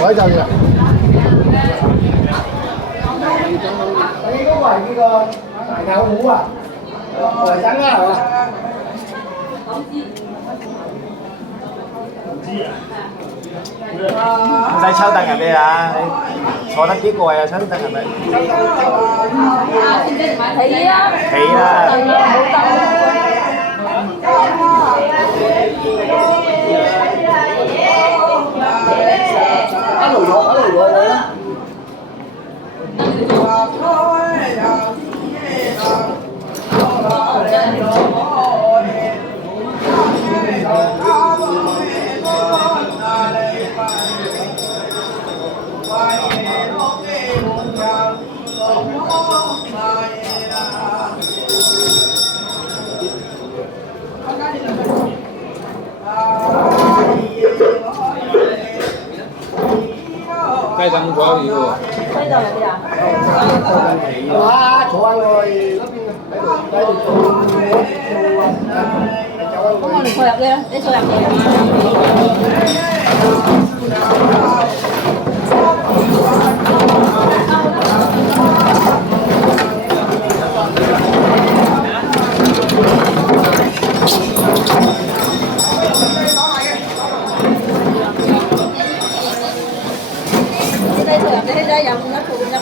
改就嘅。你嗰圍呢個大舅母啊，外省啦係嘛？唔使抽凳係咩啊？你坐得幾個位啊？抽凳係咪？起啦！起啦！一路攞，一路攞啦！雞凳坐喺度喎。雞凳有啲啊？哇！坐喺我哋喺度做。咁我哋坐入咧，你坐入你坐入你咧有咁一副咁啊？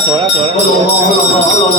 坐啦，坐啦。好啦。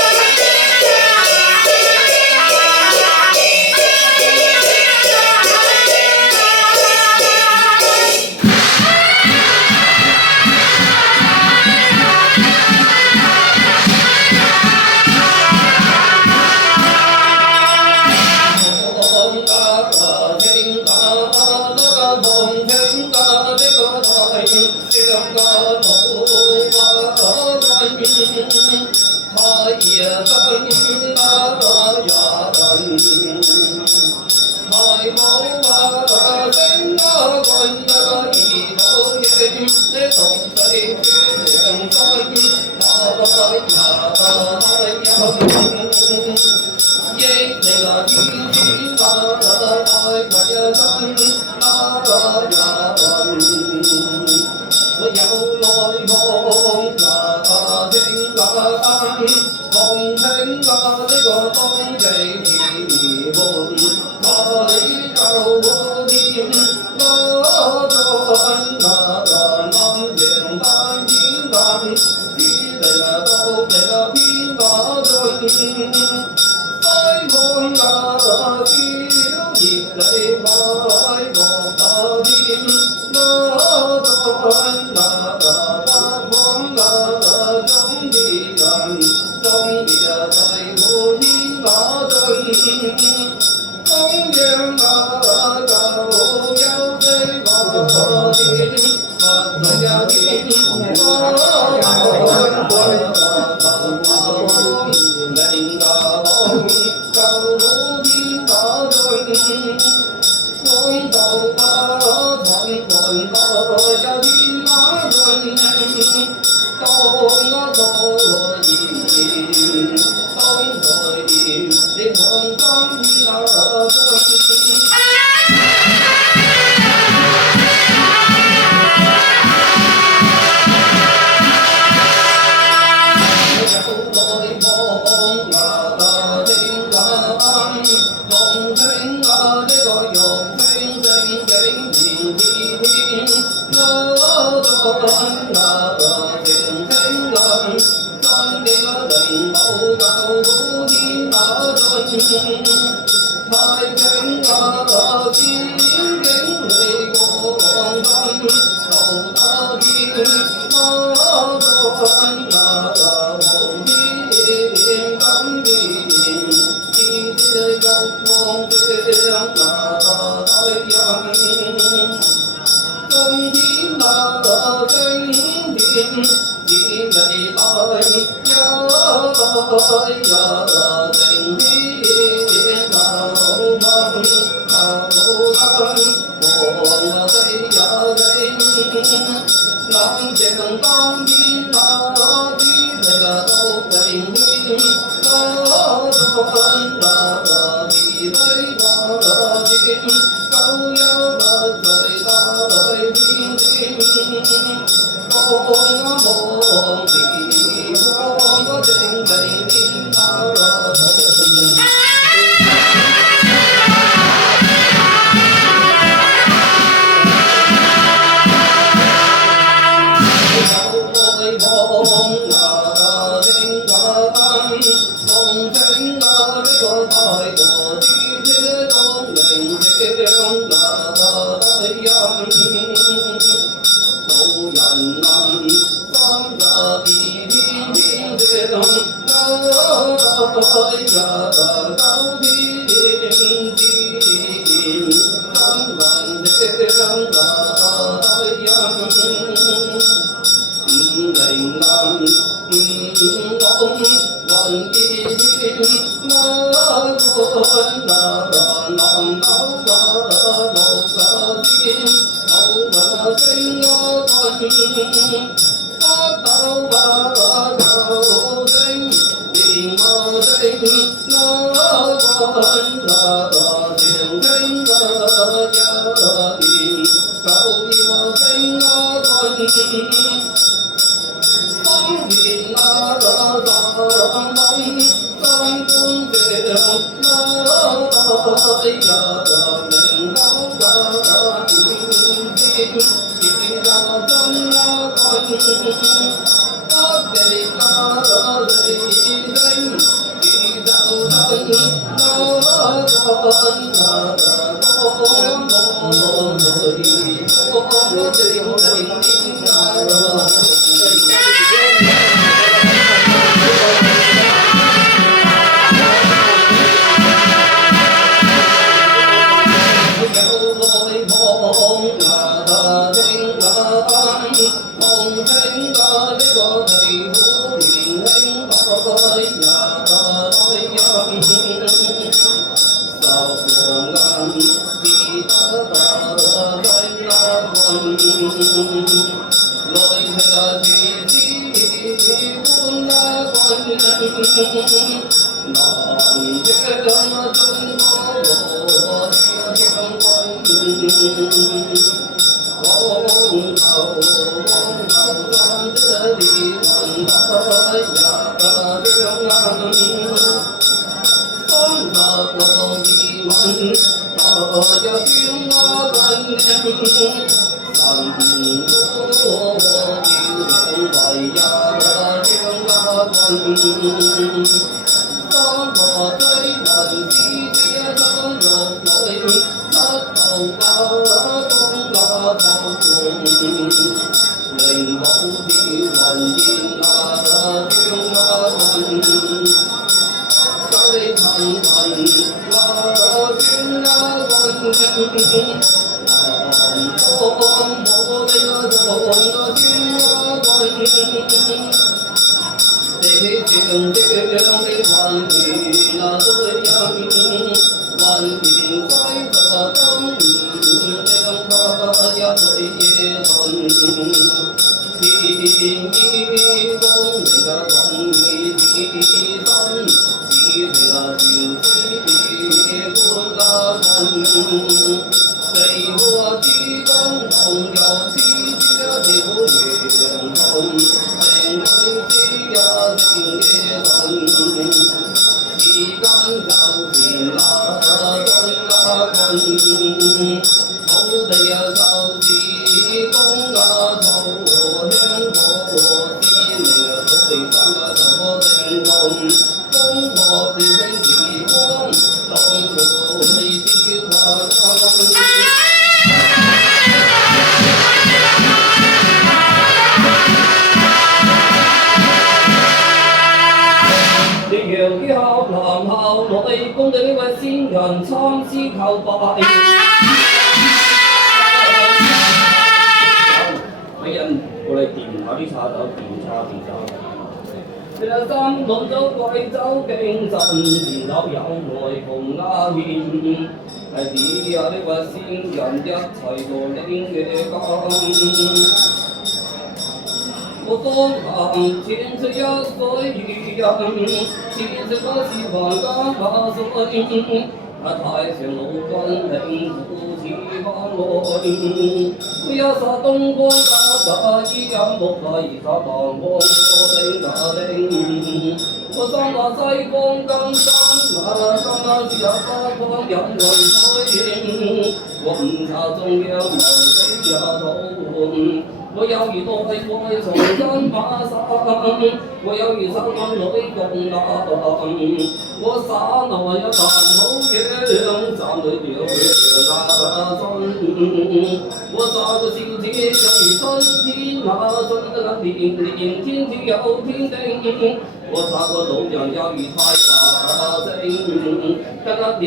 Hãy subscribe cho kênh Ghiền Mì Gõ để không bỏ lỡ những video hấp dẫn. Hãy subscribe cho kênh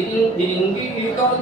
Ghiền Mì Gõ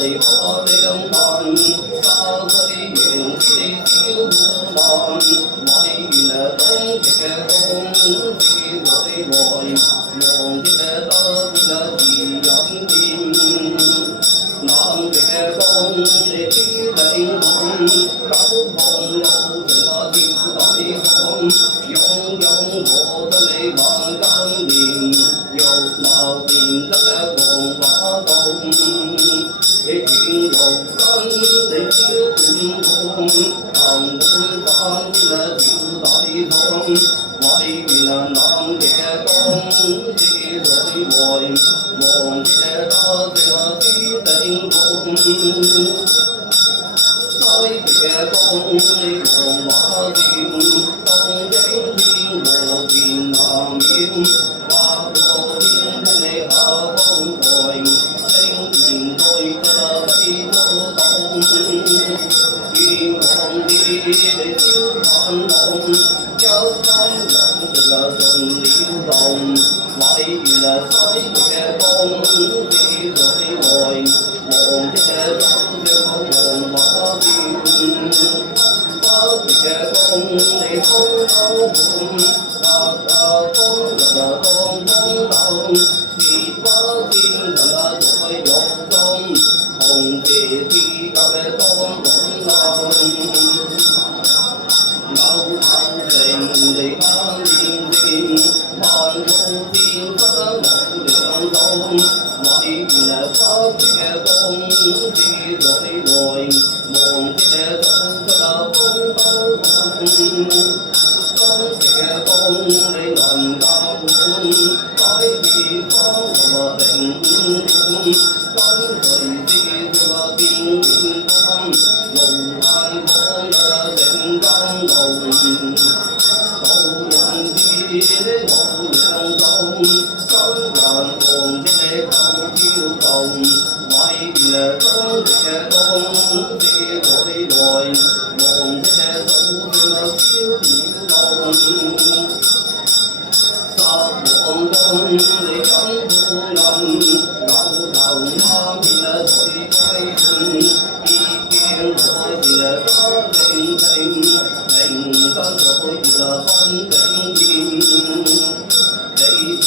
để không bỏ lỡ Hãy subscribe cho kênh Ghiền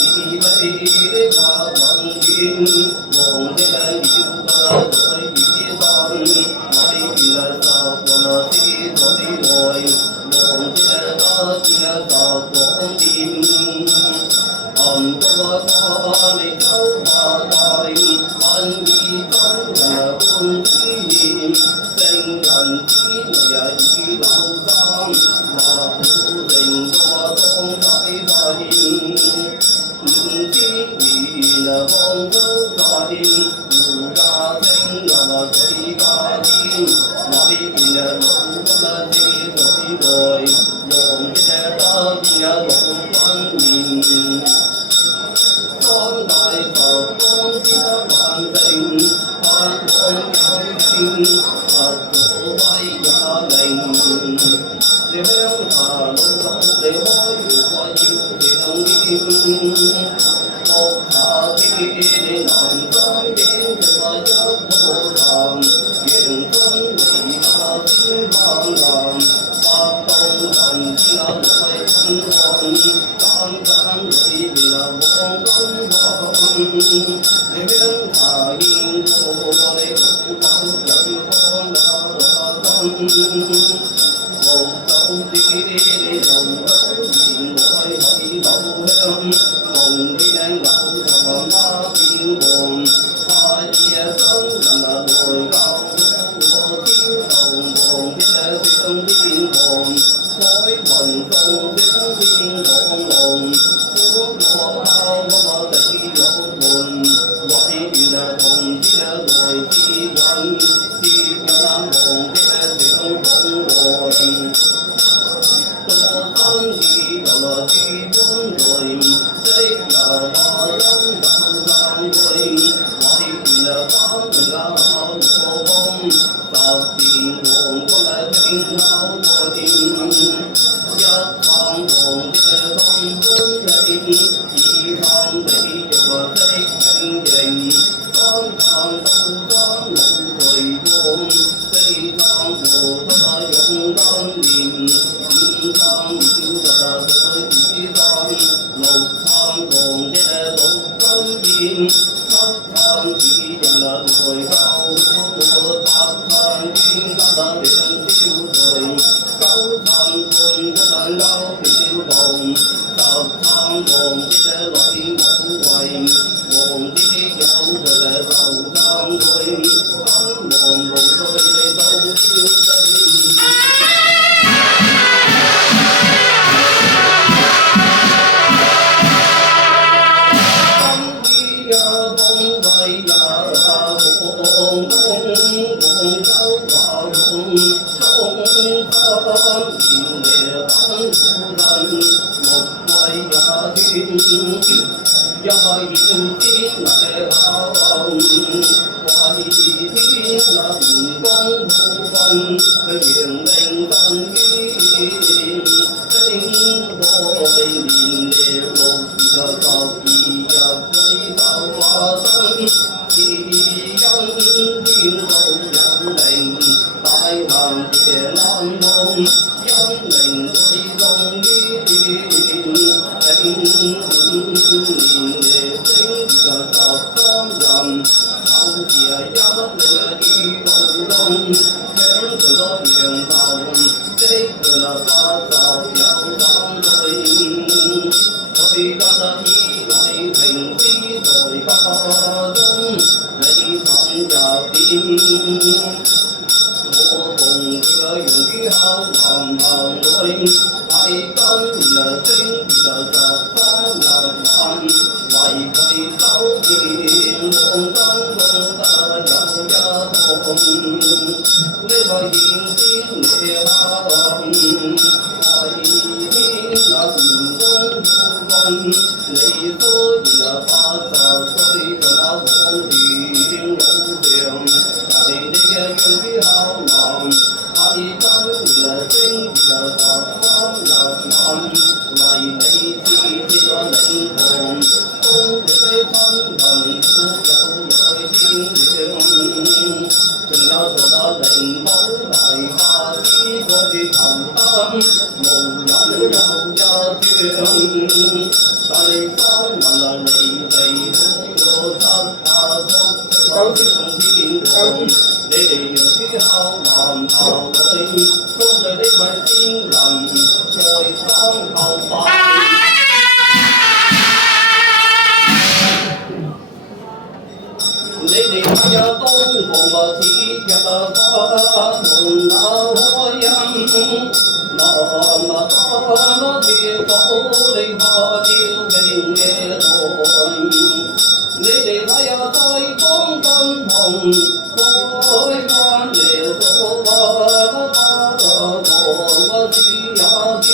Mì Gõ để không bỏ lỡ Hãy subscribe cho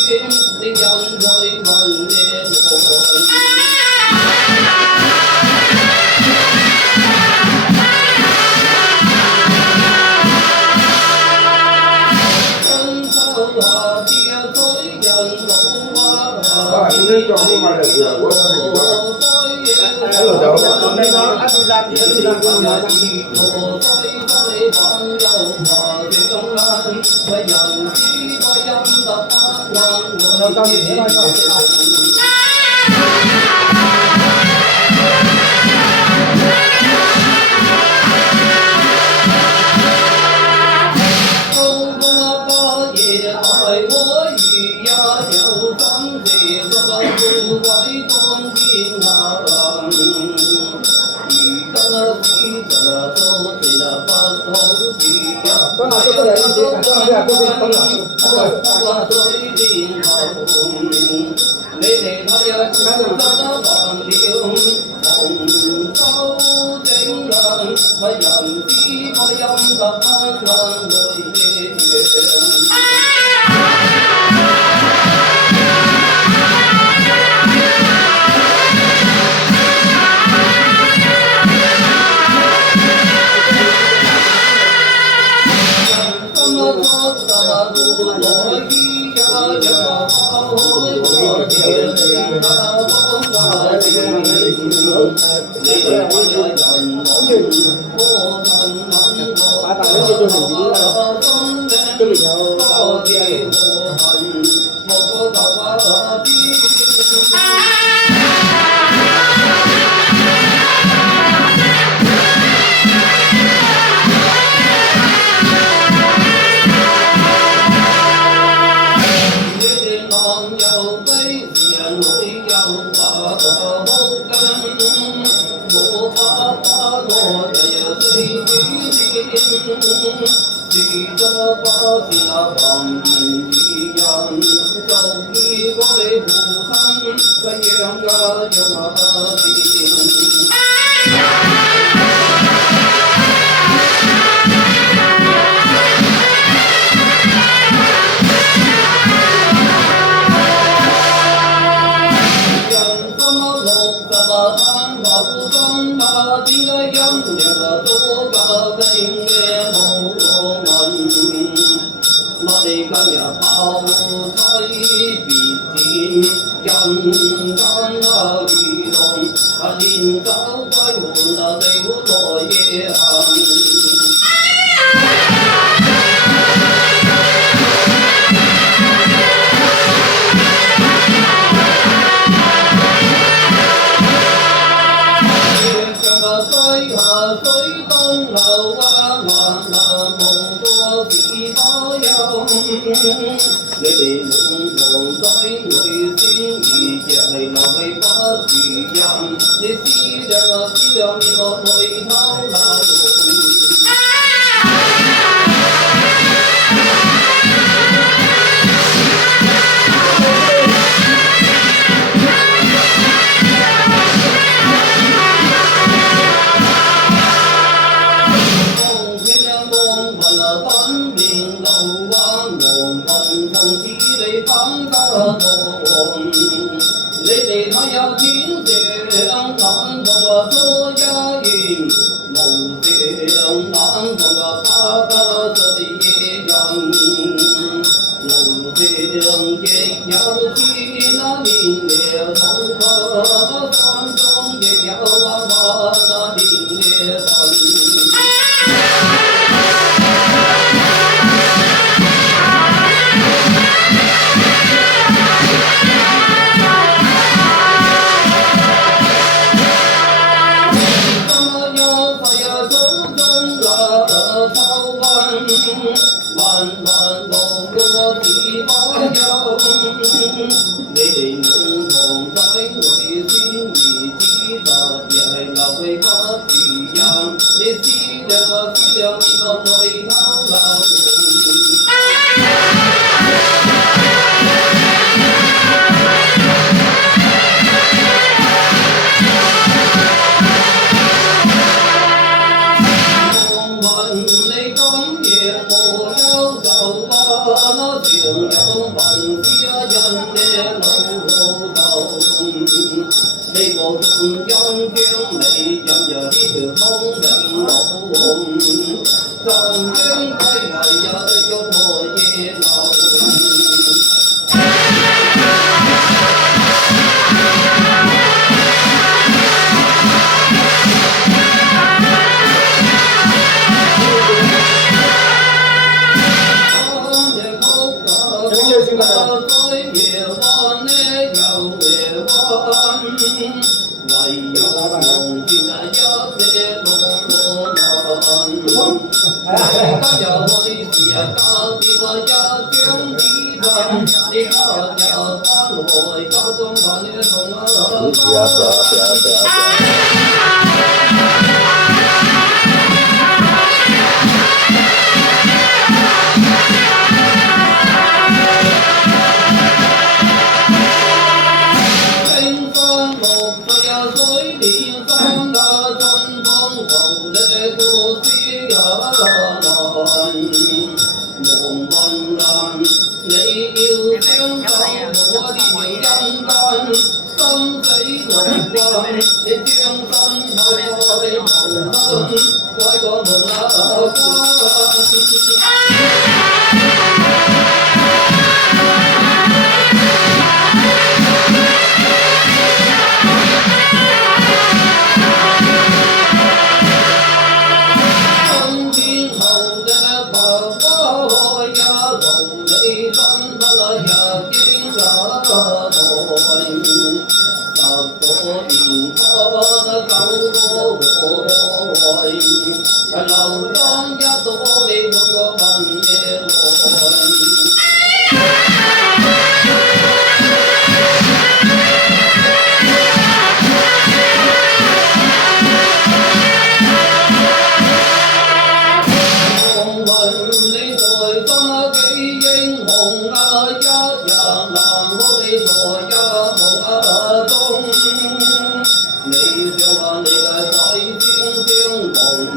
kênh Ghiền Mì Gõ để không bỏ lỡ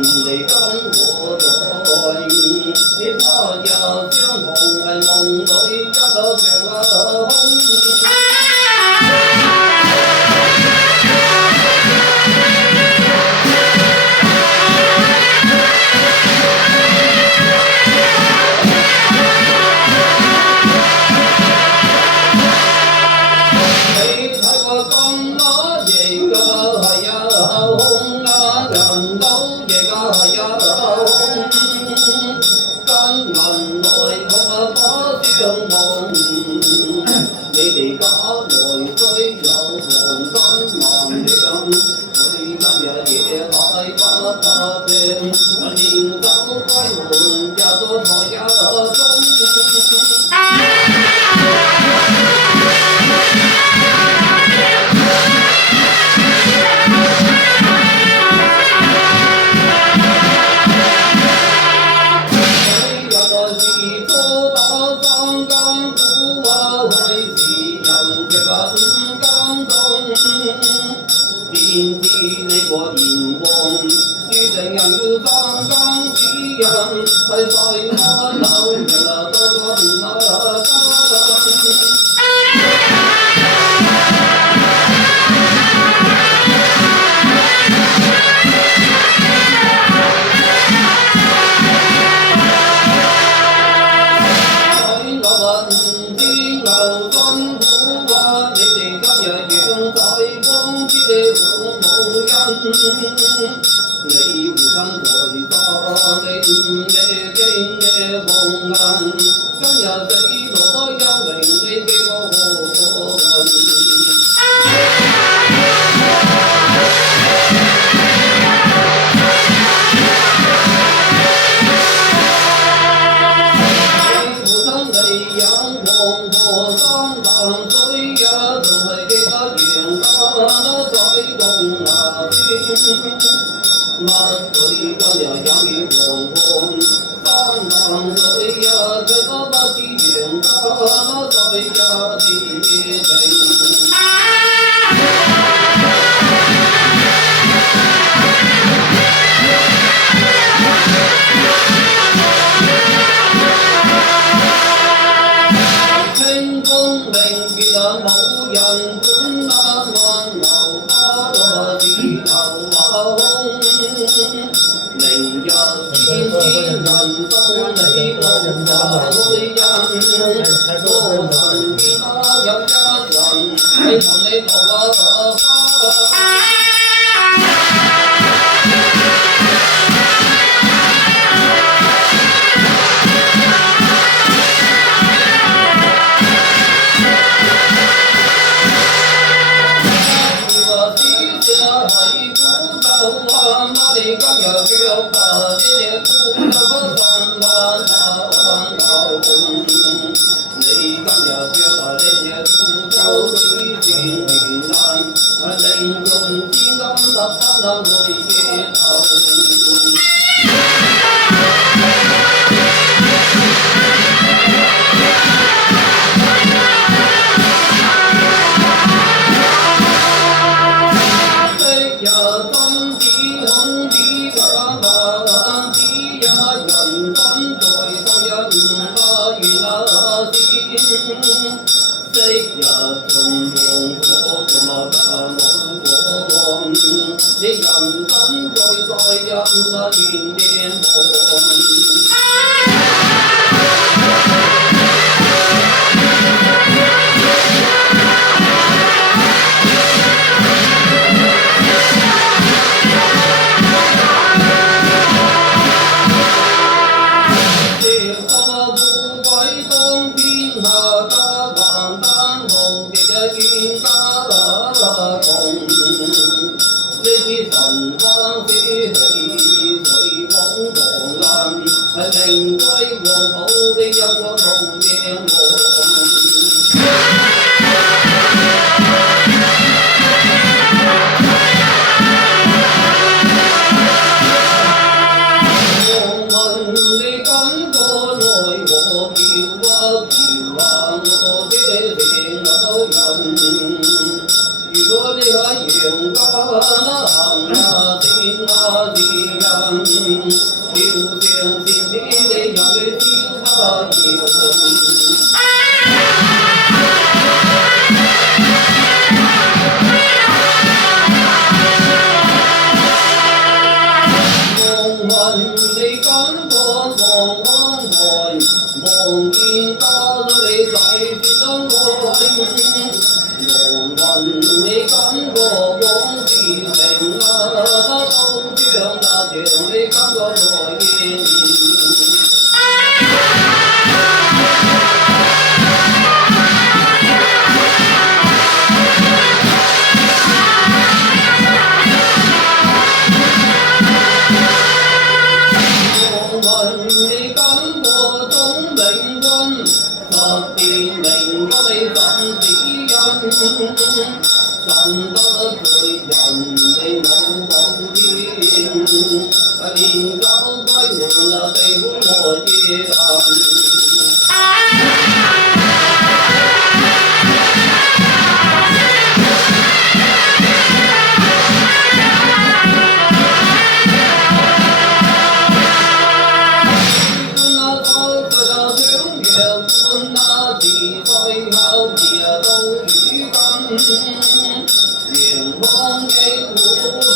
你跟我在，你他日相逢係夢裏一個長空。如果你喺陽間行啊天啊地啊。相心的人要听他有。夢魂你感覺望安來，望見家咗你大雪燈愛。夢魂你感覺往事情啊，都將那場你感覺來見。神得罪人，你冇冇添？連走歸門啊，地府來接人。陽光的苦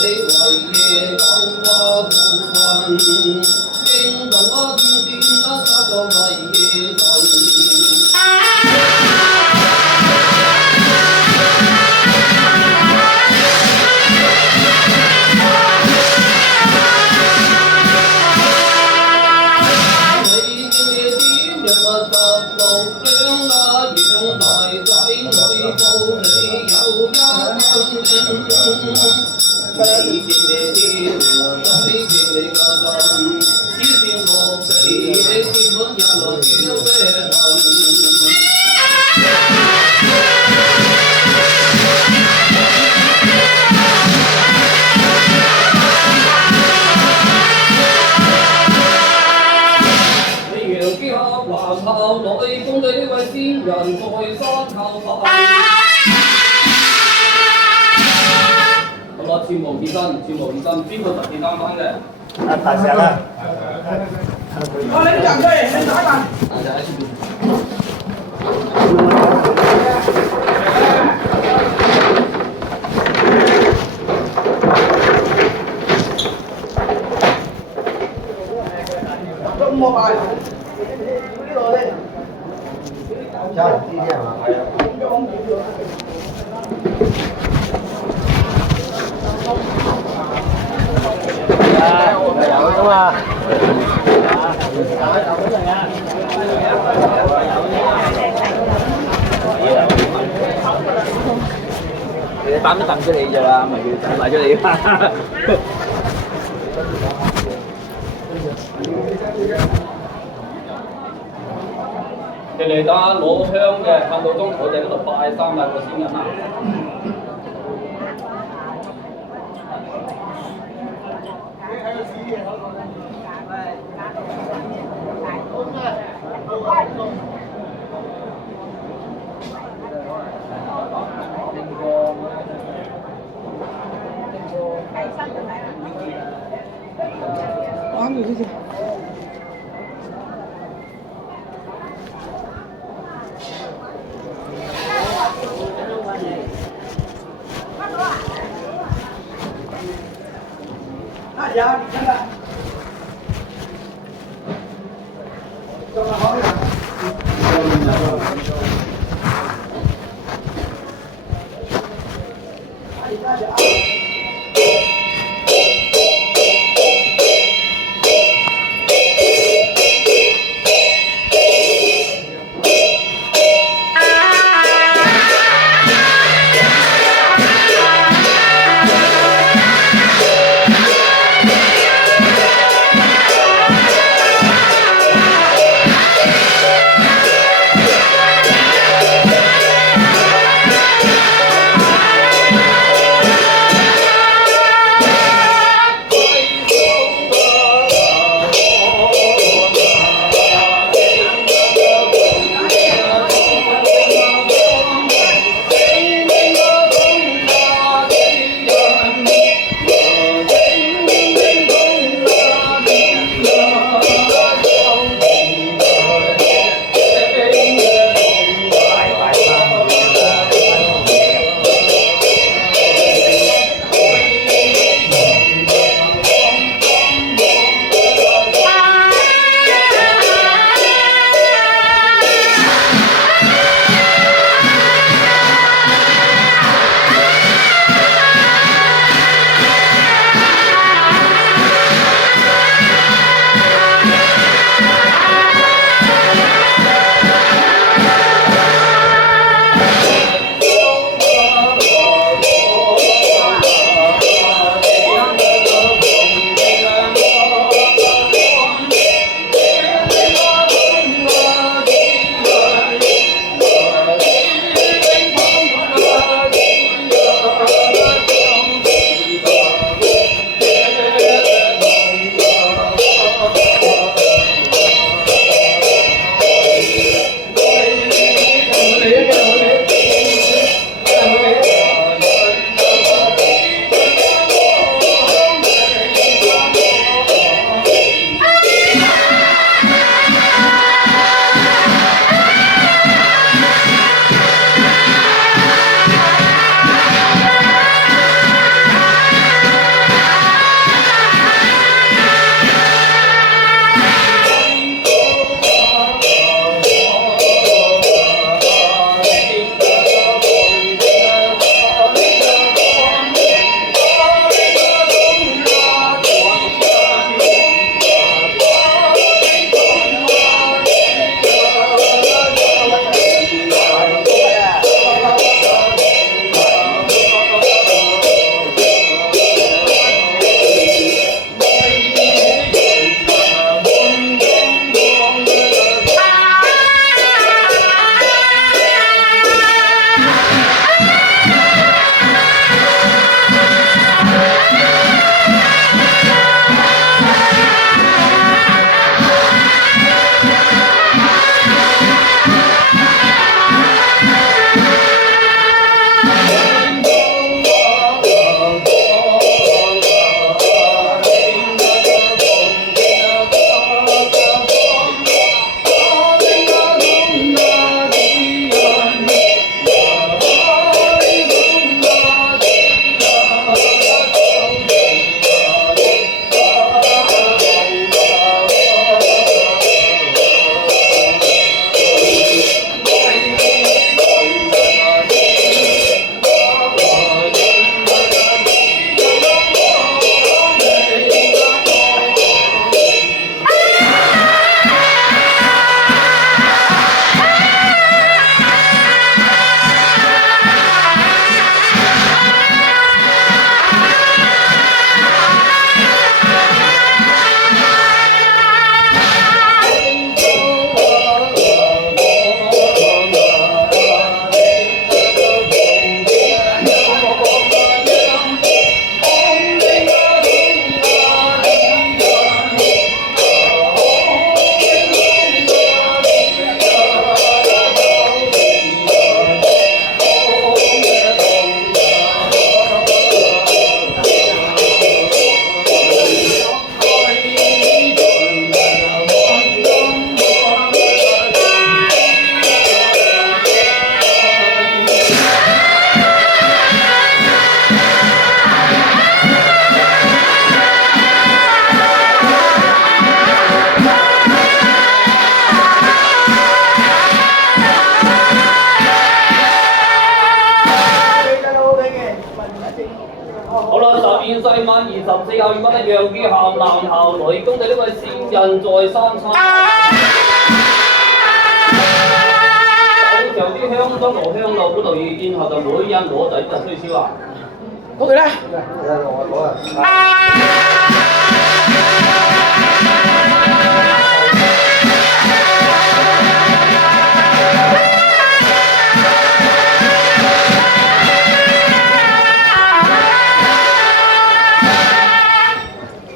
你為夜救啊部分，驚動啊天線啊得個為夜神。你見你點樣啊16兩啊養大仔女報你有一你見你點啊仔見你個陣，只線落地你見本日來叫咩恨？南校內恭喜呢位先人在山後拜。好啦，切無結身，切無結身，邊個特別擔翻嘅？啊，大石啊！我拎入出嚟，你打埋。大隻喺出邊。中冇賣。家人之間嘛，係啊。有㗎嘛？你擔都揼出你咗啦，咪要揼埋出你。你嚟得攞香嘅，靠到中我哋嗰度拜3個先人啦。玩住先。呀，你看看，这么好呀！以後如果你楊於後男後女，恭喜呢位先人在三餐。有啲香燈和香爐嗰度意見後就每人攞仔就推銷啊！好嘅啦。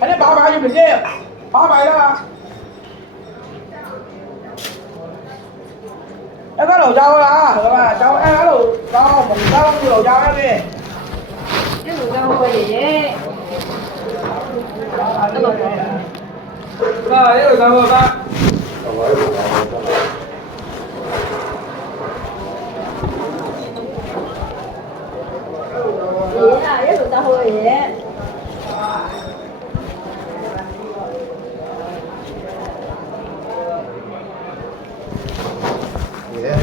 喺啲把把要唔知？把把啦。Em có đồ dâu à? Được mà, cháu em có đồ dâu, một dâu như đồ dâu em đi. Cái đồ dâu quay gì vậy? Rồi, cái đồ dâu rồi ba. Gì à? Cái đồ dâu quay gì vậy?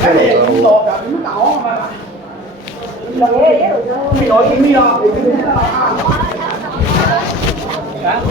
Cái này cũng đồ cả nước đỏ mà. Cái đồ dâu. Mì nổi gì à? Sáng